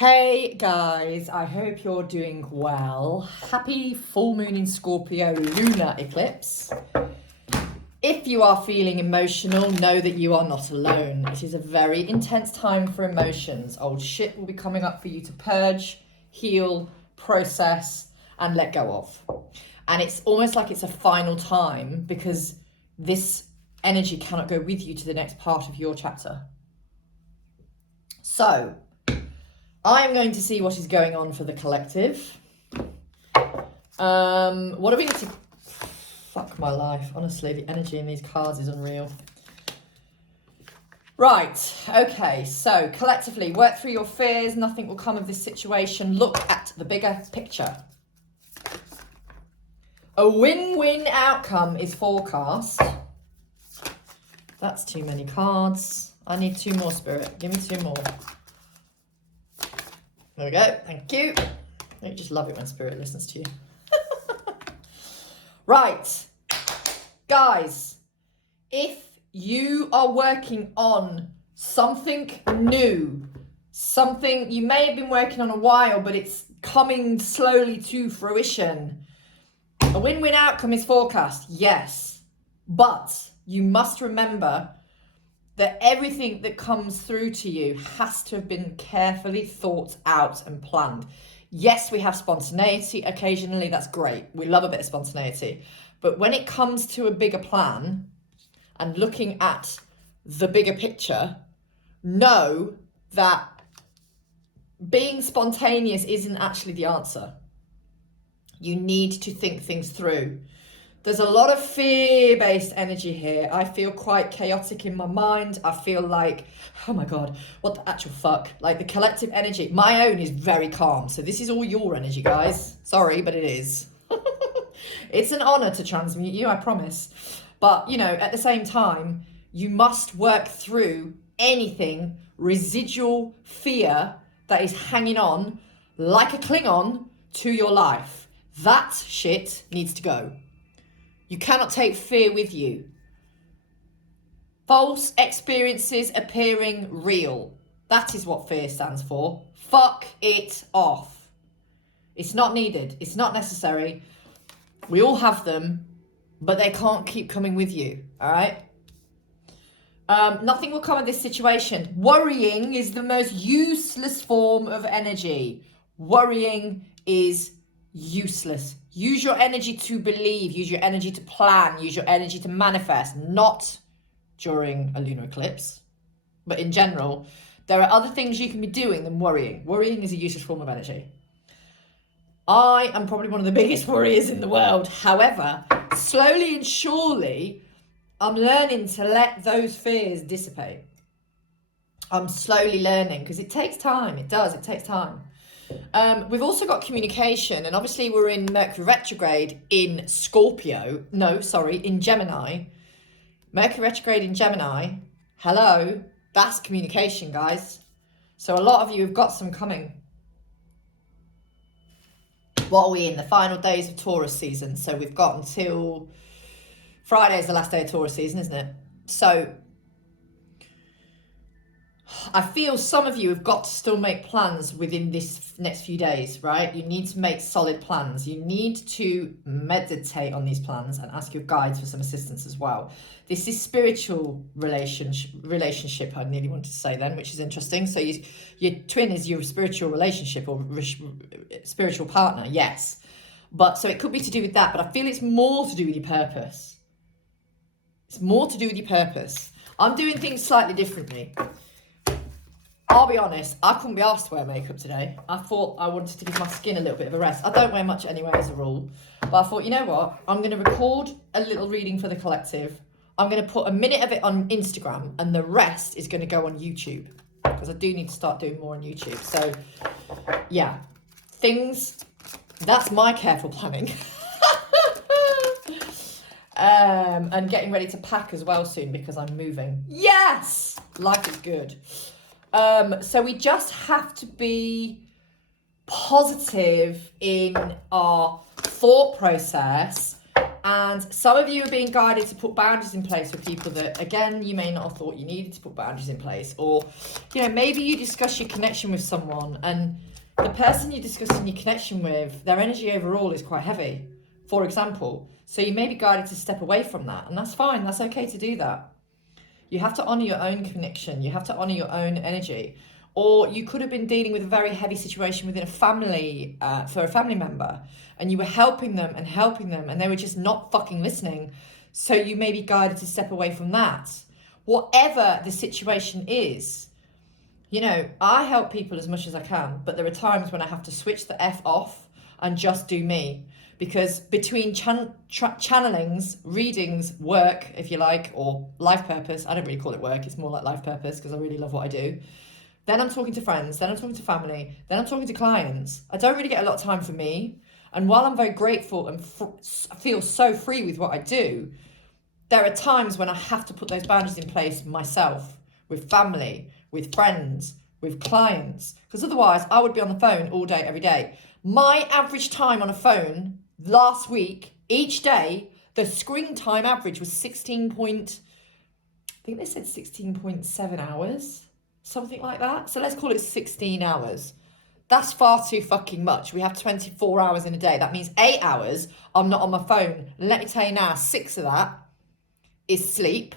Hey guys, I hope you're doing well. Happy full moon in Scorpio lunar eclipse. If you are feeling emotional, know that you are not alone. It is a very intense time for emotions. Old shit will be coming up for you to purge, heal, process, and let go of. And it's almost like it's a final time because this energy cannot go with you to the next part of your chapter. So, I am going to see what is going on for the collective. What do we need to... Fuck my life. Honestly, the energy in these cards is unreal. Right. Okay. So, collectively, work through your fears. Nothing will come of this situation. Look at the bigger picture. A win-win outcome is forecast. That's too many cards. I need two more, Spirit. Give me two more. There we go. Thank you. I just love it when Spirit listens to you. Right. Guys, if you are working on something new, something you may have been working on a while, but it's coming slowly to fruition, a win-win outcome is forecast, yes. But you must remember that everything that comes through to you has to have been carefully thought out and planned. Yes, we have spontaneity occasionally. That's great. We love a bit of spontaneity. But when it comes to a bigger plan and looking at the bigger picture, know that being spontaneous isn't actually the answer. You need to think things through. There's a lot of fear-based energy here. I feel quite chaotic in my mind. I feel like, oh my God, what the actual fuck? Like the collective energy, my own is very calm. So this is all your energy, guys. Sorry, but it is. It's an honor to transmute you, I promise. But, you know, at the same time, you must work through anything, residual fear that is hanging on like a Klingon to your life. That shit needs to go. You cannot take fear with you. False experiences appearing real. That is what fear stands for. Fuck it off. It's not needed. It's not necessary. We all have them, but they can't keep coming with you, all right? Nothing will come of this situation. Worrying is the most useless form of energy. Worrying is useless. Use your energy to believe, use your energy to plan, use your energy to manifest, not during a lunar eclipse, but in general. There are other things you can be doing than worrying. Worrying is a useless form of energy. I am probably one of the biggest worriers in the world. However, slowly and surely, I'm learning to let those fears dissipate. I'm slowly learning because it takes time. It does. It takes time. We've also got communication, and obviously we're in Mercury retrograde in Scorpio. No, sorry, in Gemini. Mercury retrograde in Gemini. Hello, that's communication, guys. So a lot of you have got some coming. What are we in? The final days of Taurus season. So we've got until Friday is the last day of Taurus season, isn't it? So I feel some of you have got to still make plans within this next few days, right? You need to make solid plans. You need to meditate on these plans and ask your guides for some assistance as well. This is spiritual relationship, I nearly wanted to say then, which is interesting. So your twin is your spiritual relationship or spiritual partner, yes. But so it could be to do with that, but I feel it's more to do with your purpose. It's more to do with your purpose. I'm doing things slightly differently. I'll be honest, I couldn't be asked to wear makeup today. I thought I wanted to give my skin a little bit of a rest. I don't wear much anyway as a rule. But I thought, you know what? I'm going to record a little reading for the collective. I'm going to put a minute of it on Instagram and the rest is going to go on YouTube. Because I do need to start doing more on YouTube. So, yeah. That's my careful planning. And getting ready to pack as well soon because I'm moving. Yes! Life is good. So we just have to be positive in our thought process And some of you are being guided to put boundaries in place with people that, again, you may not have thought you needed to put boundaries in place. Or, you know, maybe you discuss your connection with someone and the person you're discussing your connection with, their energy overall is quite heavy, for example. So you may be guided to step away from that. And that's fine. That's okay to do that. You have to honor your own connection. You have to honor your own energy. Or you could have been dealing with a very heavy situation within a family, for a family member, and you were helping them, and they were just not fucking listening. So you may be guided to step away from that. Whatever the situation is, you know, I help people as much as I can, but there are times when I have to switch the F off and just do me. Because between channelings, readings, work, if you like, or life purpose, I don't really call it work, it's more like life purpose because I really love what I do. Then I'm talking to friends, then I'm talking to family, then I'm talking to clients. I don't really get a lot of time for me. And while I'm very grateful and feel so free with what I do, there are times when I have to put those boundaries in place myself, with family, with friends, with clients, because otherwise I would be on the phone all day, every day. My average time on a phone last week, each day, the screen time average was 16.7 hours, something like that. So let's call it 16 hours. That's far too fucking much. We have 24 hours in a day. That means 8 hours I'm not on my phone. Let me tell you now, 6 of that is sleep.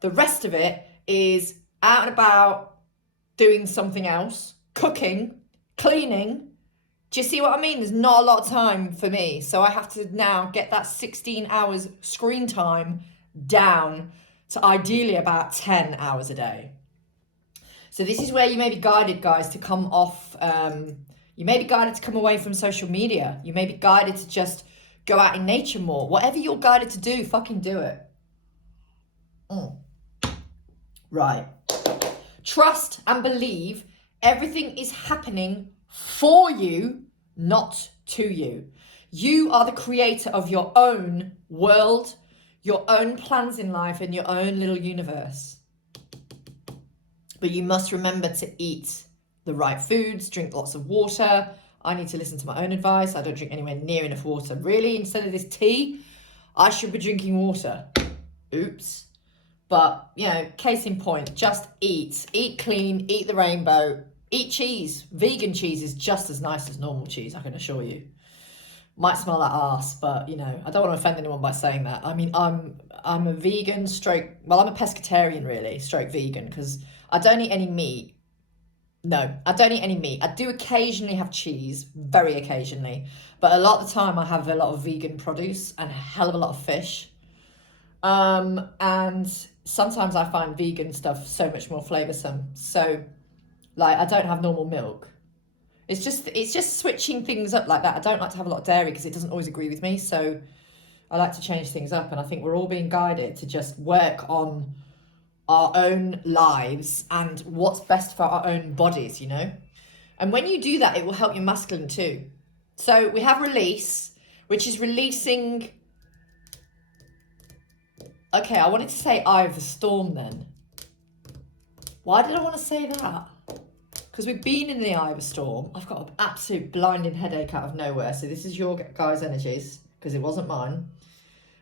The rest of it is out and about doing something else, cooking, cleaning. Do you see what I mean? There's not a lot of time for me. So I have to now get that 16 hours screen time down to ideally about 10 hours a day. So this is where you may be guided, guys, to come off. You may be guided to come away from social media. You may be guided to just go out in nature more. Whatever you're guided to do, fucking do it. Right. Trust and believe everything is happening for you, not to you. You are the creator of your own world, your own plans in life, and your own little universe. But you must remember to eat the right foods, drink lots of water. I need to listen to my own advice. I don't drink anywhere near enough water. Really, instead of this tea, I should be drinking water. Oops. But, you know, case in point, just eat. Eat clean, eat the rainbow, eat cheese. Vegan cheese is just as nice as normal cheese, I can assure you. Might smell like arse, but, you know, I don't want to offend anyone by saying that. I mean, I'm a vegan I'm a pescatarian, really, vegan, because I don't eat any meat. No, I don't eat any meat. I do occasionally have cheese, very occasionally. But a lot of the time I have a lot of vegan produce and a hell of a lot of fish. And sometimes I find vegan stuff so much more flavoursome. So, like, I don't have normal milk. It's just switching things up like that. I don't like to have a lot of dairy because it doesn't always agree with me. So I like to change things up. And I think we're all being guided to just work on our own lives and what's best for our own bodies, you know? And when you do that, it will help your masculine too. So we have release, which is releasing. Okay, I wanted to say eye of the storm then. Why did I want to say that? Because we've been in the eye of a storm. I've got an absolute blinding headache out of nowhere. So this is your guys' energies because it wasn't mine.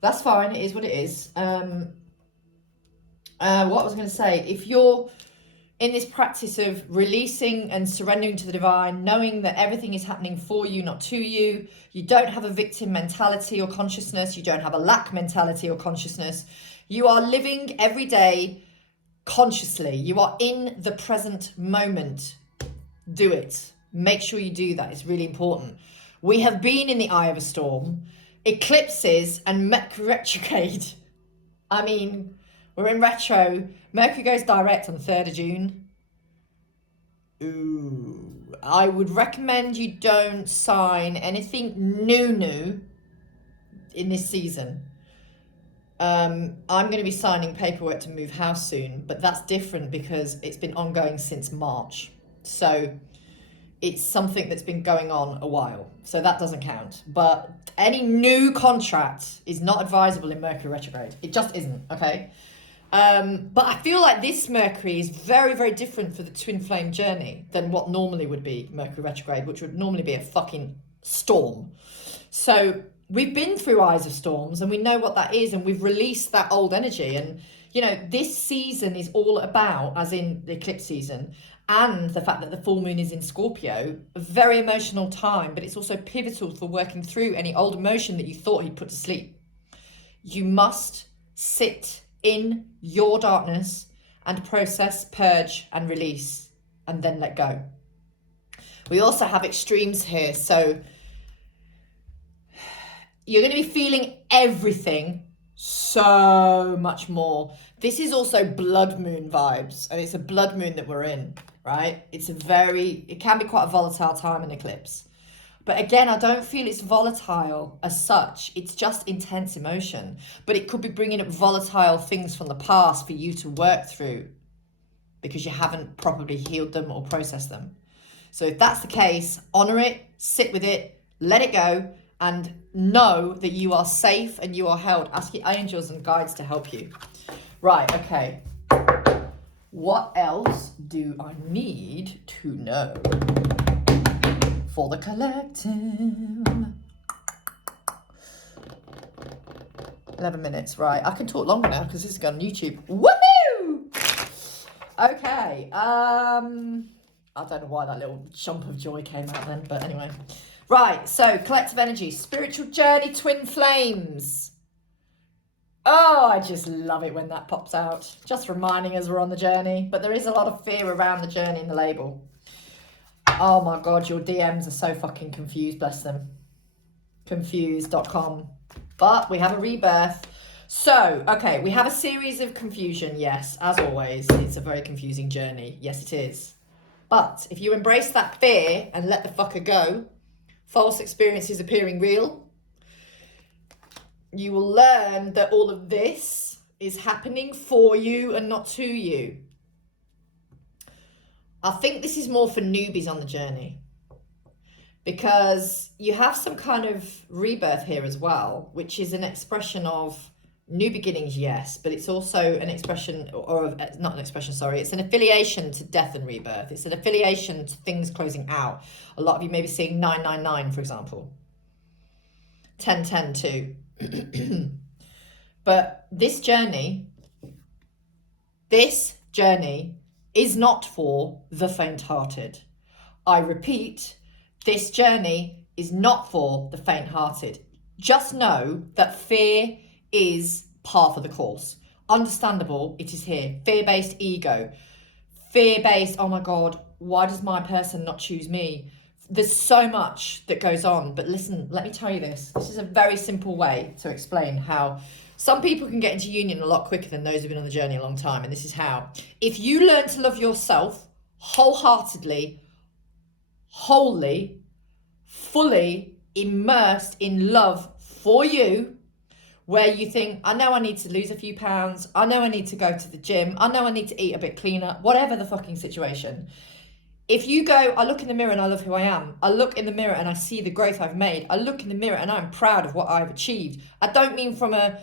That's fine. It is what it is. What I was going to say, if you're in this practice of releasing and surrendering to the divine, knowing that everything is happening for you, not to you, you don't have a victim mentality or consciousness, you don't have a lack mentality or consciousness, you are living every day consciously, you are in the present moment. Do it. Make sure you do that. It's really important. We have been in the eye of a storm, eclipses and Mercury retrograde. I mean, we're in retro. Mercury goes direct on the 3rd of June. Ooh. I would recommend you don't sign anything new in this season. I'm going to be signing paperwork to move house soon, but that's different because it's been ongoing since March. So it's something that's been going on a while. So that doesn't count. But any new contract is not advisable in Mercury retrograde. It just isn't, okay? But I feel like this Mercury is very, very different for the twin flame journey than what normally would be Mercury retrograde, which would normally be a fucking storm. So we've been through eyes of storms and we know what that is, and we've released that old energy. And, you know, this season is all about, as in the eclipse season, and the fact that the full moon is in Scorpio, a very emotional time, but it's also pivotal for working through any old emotion that you thought he'd put to sleep. You must sit in your darkness and process, purge, and release, and then let go. We also have extremes here. So you're going to be feeling everything so much more. This is also blood moon vibes, and it's a blood moon that we're in, right? It can be quite a volatile time in eclipse. But again, I don't feel it's volatile as such. It's just intense emotion. But it could be bringing up volatile things from the past for you to work through because you haven't properly healed them or processed them. So if that's the case, honor it, sit with it, let it go, and know that you are safe and you are held. Ask your angels and guides to help you. Right, okay. What else do I need to know for the collective? 11 minutes, right. I can talk longer now because this is going on YouTube. Woohoo! Okay, I don't know why that little jump of joy came out then, but anyway. Right, so collective energy, spiritual journey, twin flames. Oh, I just love it when that pops out. Just reminding us we're on the journey, but there is a lot of fear around the journey in the label. Oh my God, your DMs are so fucking confused, bless them. Confused.com. But we have a rebirth. So, okay, we have a series of confusion, yes, as always. It's a very confusing journey. Yes, it is. But if you embrace that fear and let the fucker go, false experiences appearing real, you will learn that all of this is happening for you and not to you. I think this is more for newbies on the journey because you have some kind of rebirth here as well, which is an expression of new beginnings, yes, but it's also an expression, or not an expression, sorry, it's an affiliation to death and rebirth. It's an affiliation to things closing out. A lot of you may be seeing 999, for example. 1010 too. But this journey is not for the faint-hearted. I repeat, this journey is not for the faint-hearted. Just know that fear is part of the course. Understandable, it is here. Fear-based ego. Fear-based, oh my God, why does my person not choose me? There's so much that goes on, but listen, let me tell you this. This is a very simple way to explain how some people can get into union a lot quicker than those who've been on the journey a long time, and this is how. If you learn to love yourself wholeheartedly, wholly, fully immersed in love for you, where you think, I know I need to lose a few pounds, I know I need to go to the gym, I know I need to eat a bit cleaner, whatever the fucking situation. If you go, I look in the mirror and I love who I am. I look in the mirror and I see the growth I've made. I look in the mirror and I'm proud of what I've achieved. I don't mean from a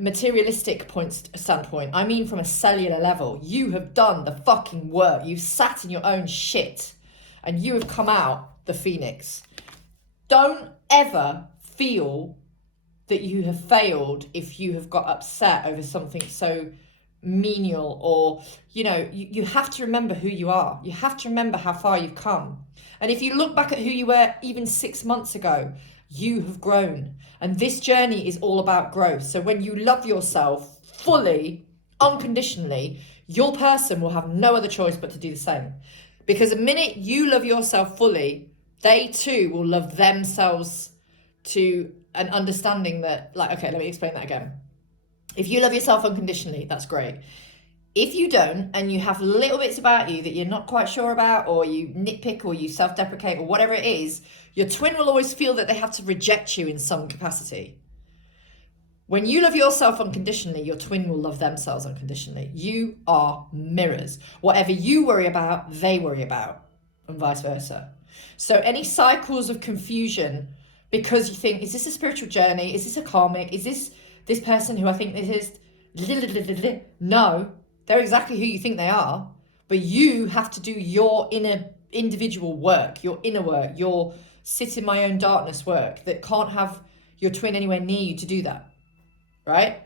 materialistic standpoint. I mean from a cellular level. You have done the fucking work. You've sat in your own shit and you have come out the phoenix. Don't ever feel that you have failed if you have got upset over something so menial, or you have to remember who you are. You have to remember how far you've come, and if you look back at who you were even 6 months ago, you have grown, and this journey is all about growth. So when you love yourself fully, unconditionally, your person will have no other choice but to do the same, because the minute you love yourself fully, they too will love themselves to an understanding that, like, okay, let me explain that again. If you love yourself unconditionally, that's great. If you don't, and you have little bits about you that you're not quite sure about, or you nitpick, or you self-deprecate, or whatever it is, your twin will always feel that they have to reject you in some capacity. When you love yourself unconditionally, your twin will love themselves unconditionally. You are mirrors. Whatever you worry about, they worry about, and vice versa. So any cycles of confusion, because you think, is this a spiritual journey? Is this a karmic? Is this person who I think this is? No, they're exactly who you think they are, but you have to do your inner individual work, your inner work, your sit in my own darkness work, that can't have your twin anywhere near you to do that, right?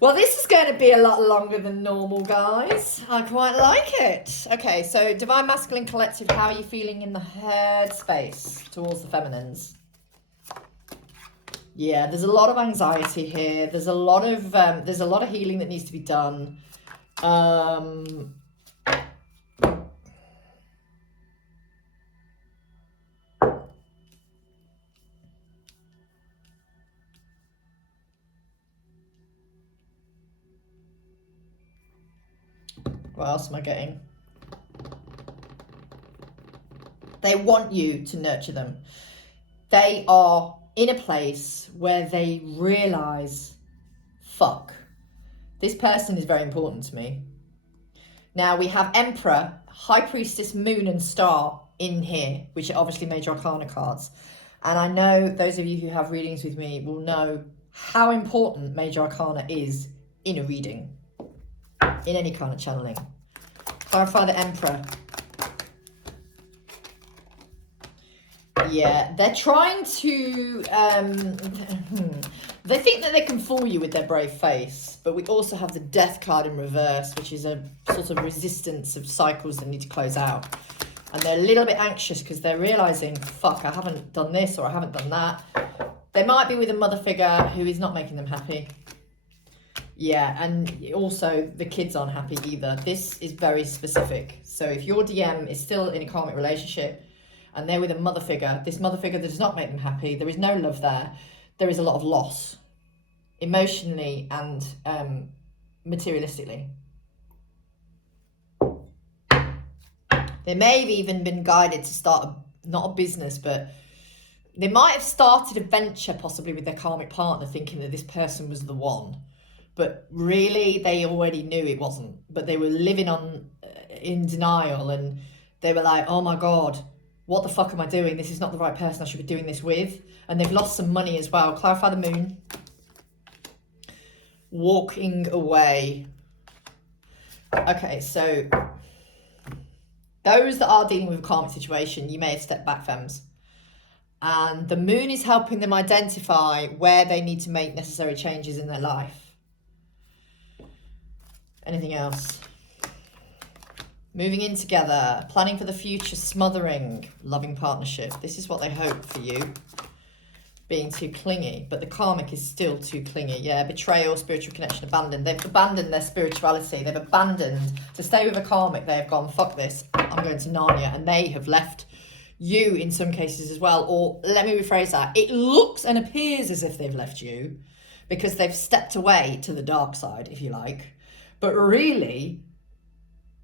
Well, this is going to be a lot longer than normal, guys. I quite like it. Okay, so Divine Masculine Collective, how are you feeling in the head space towards the feminines? Yeah, there's a lot of anxiety here. There's a lot of healing that needs to be done. What else am I getting? They want you to nurture them. They are in a place where they realize, fuck, this person is very important to me. Now we have Emperor, High Priestess, Moon and Star in here, which are obviously Major Arcana cards. And I know those of you who have readings with me will know how important Major Arcana is in a reading, in any kind of channeling. Clarify the Emperor. Yeah, they're trying to, they think that they can fool you with their brave face, but we also have the Death card in reverse, which is a sort of resistance of cycles that need to close out. And they're a little bit anxious because they're realizing, fuck, I haven't done this or I haven't done that. They might be with a mother figure who is not making them happy. Yeah, and also the kids aren't happy either. This is very specific. So if your DM is still in a karmic relationship and they're with a mother figure, this mother figure that does not make them happy, there is no love there. There is a lot of loss, emotionally and materialistically. They may have even been guided to start, not a business, but they might have started a venture possibly with their karmic partner thinking that this person was the one. But really, they already knew it wasn't. But they were living in denial, and they were like, oh my God, what the fuck am I doing? This is not the right person I should be doing this with. And they've lost some money as well. Clarify the Moon. Walking away. Okay, so those that are dealing with a karmic situation, you may have stepped back, femmes. And the Moon is helping them identify where they need to make necessary changes in their life. Anything else? Moving in together, planning for the future, smothering, loving partnership. This is what they hope for you. Being too clingy, but the karmic is still too clingy. Yeah, betrayal, spiritual connection, abandoned. They've abandoned their spirituality. They've abandoned, to stay with a karmic, they have gone, fuck this, I'm going to Narnia. And they have left you in some cases as well. Or let me rephrase that. It looks and appears as if they've left you because they've stepped away to the dark side, if you like. But really,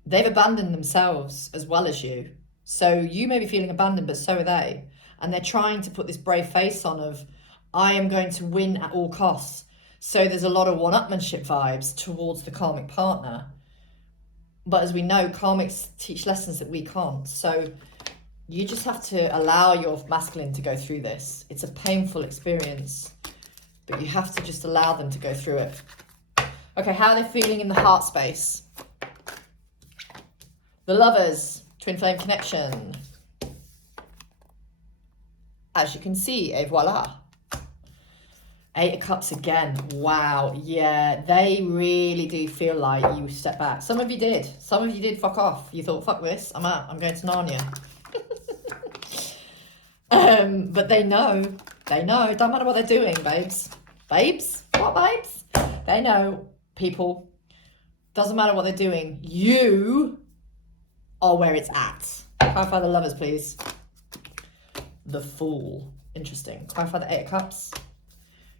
they've abandoned themselves as well as you. So you may be feeling abandoned, but so are they. And they're trying to put this brave face on of, I am going to win at all costs. So there's a lot of one-upmanship vibes towards the karmic partner. But as we know, karmics teach lessons that we can't. So you just have to allow your masculine to go through this. It's a painful experience, but you have to just allow them to go through it. Okay, how are they feeling in the heart space? The Lovers, twin flame connection. As you can see, et voila. 8 of Cups again. Wow, yeah, they really do feel like you stepped back. Some of you did. Some of you did fuck off. You thought, fuck this, I'm out. I'm going to Narnia. But they know. They know. Don't matter what they're doing, babes. Babes? What, babes? They know, people. Doesn't matter what they're doing. You are where it's at. Clarify the Lovers, please. The Fool. Interesting. Clarify the 8 of Cups.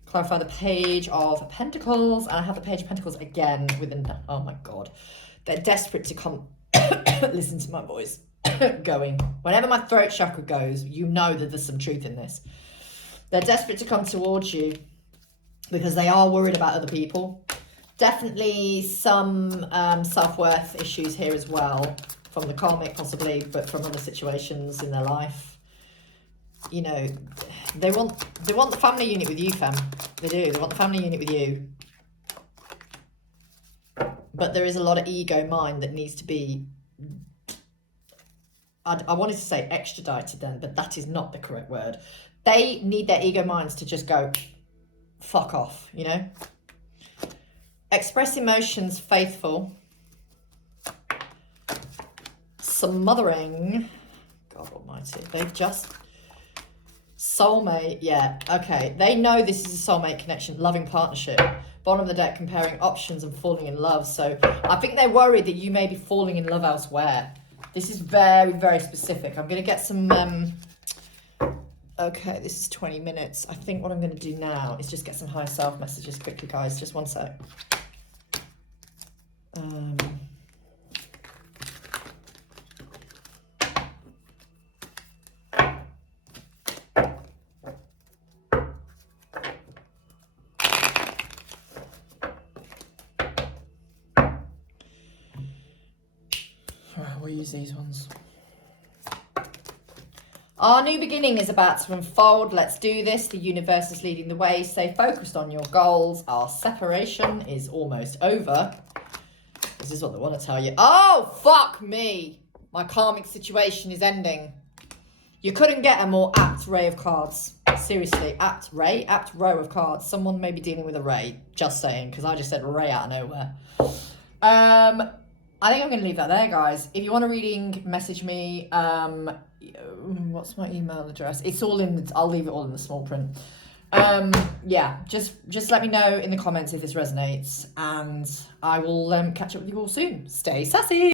Clarify the Page of Pentacles. And I have the Page of Pentacles again with an... Oh my God. They're desperate to come... Listen to my voice. Going. Whenever my throat chakra goes, you know that there's some truth in this. They're desperate to come towards you because they are worried about other people. Definitely some self-worth issues here as well. From the karmic possibly, but from other situations in their life. You know, they want the family unit with you, fam. They do. They want the family unit with you. But there is a lot of ego mind that needs to be I wanted to say extradited then, but that is not the correct word. They need their ego minds to just go, fuck off, you know? Express emotions, faithful. Smothering. God almighty. They've just... Soulmate, yeah, okay. They know this is a soulmate connection, loving partnership. Bottom of the deck, comparing options and falling in love. So I think they're worried that you may be falling in love elsewhere. This is very, very specific. I'm going to get some... Okay, this is 20 minutes. I think what I'm going to do now is just get some higher self messages quickly, guys. Just one sec. We'll use these ones. Our new beginning is about to unfold. Let's do this. The universe is leading the way. Stay focused on your goals. Our separation is almost over. This is what they want to tell you. Oh, fuck me. My karmic situation is ending. You couldn't get a more apt ray of cards. Seriously, apt row of cards. Someone may be dealing with a ray. Just saying, because I just said ray out of nowhere. I think I'm going to leave that there, guys. If you want a reading, message me. What's my email address? It's all in the... I'll leave it all in the small print. Yeah, just let me know in the comments if this resonates. And I will catch up with you all soon. Stay sassy.